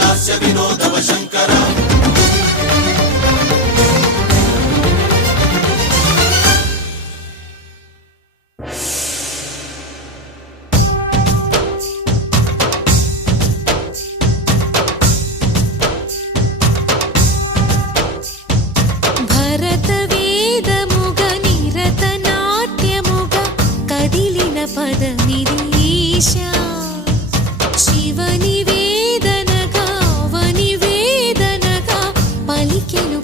లాస్య వినోదవ శంకర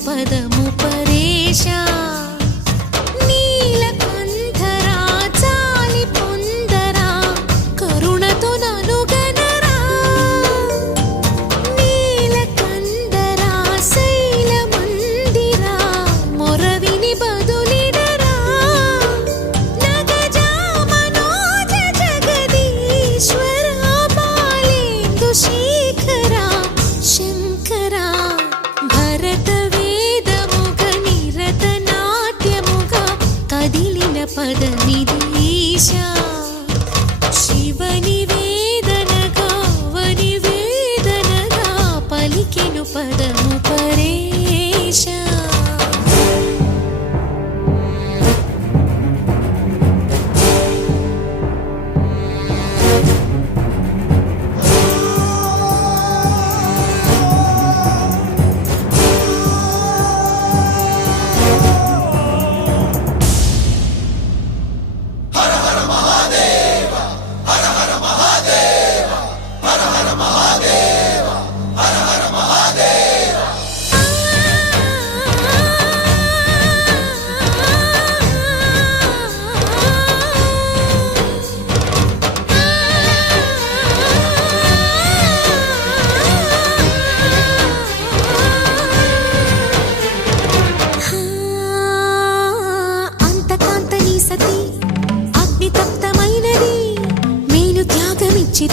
పదము పరేశ నీలకంఠరా చాలి పొందరా కరుణతో నను గనరా నీలకంఠరా శైల మందిరా మొరవిని బదులినరా నగజా మనోజ జగదీశ్వర బాలేందు శేఖరా శంకరా భరత పదనిదేశా శివని వేదనగా వని వేదనగా పలికెను పదము పరేశా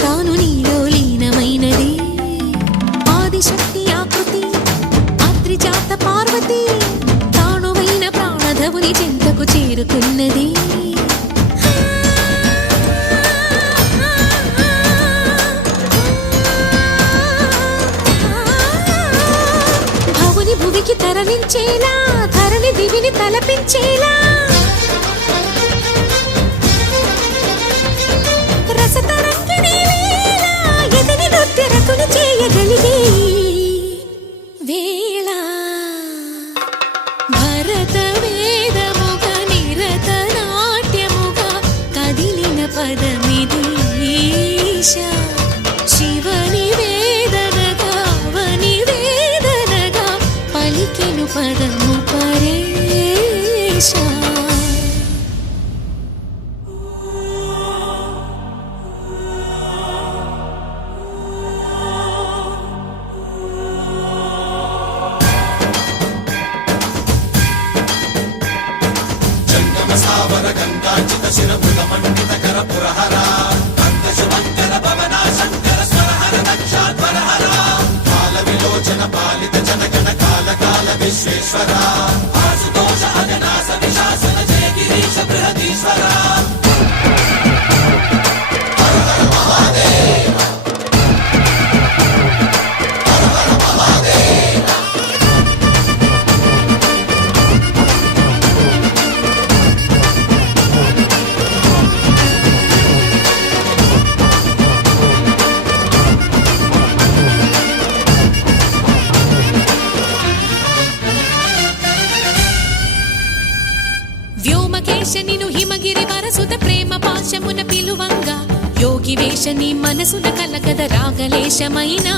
తాను నీలో లీనమైనది ఆదిశక్తి ఆకృతి అత్రిజాత పార్వతి తానువైన ప్రాణధవుని చెంతకు చేరుకున్నది భవుని భువికి తరలించేలా ధరణి దివిని తలపించేలా చేయగలిగే వేళ భరత వేదముగ నిరత నాట్యముగ కదిలిన పదమిదేశా శివని వేదనగా వని వేదనగా పలికెను పదము పరేశా గంగాచిత శిరభుత మండిత కర పురహర శంకర భవనా శంకర స్వరహర దక్షాధ్వరహర కాల విలోచన పాలిత జనగణ కాల కాల విశ్వేశ్వర ఆశుతోష అజనాస విశాసన జయ గిరీశ బృహదీశ్వర హర హర మహాదేవ హర హర మహాదేవ వ్యోమకేశనిను హిమగిరి వరసుత ప్రేమ పాశమున పిలువంగా యోగి వేషని మనసున కలకద రాగలేశమైనా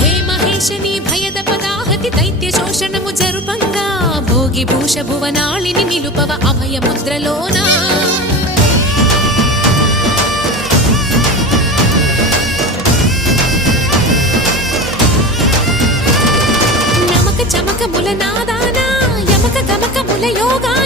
హే మహేశని భయద పదాహతి దైత్య శోషణము జరుపంగా భోగి భూష భువనాళిని నిలుపవ అభయ ముద్రలోనా నమక చమక ముల నాదానా యమక గమక ముల యోగా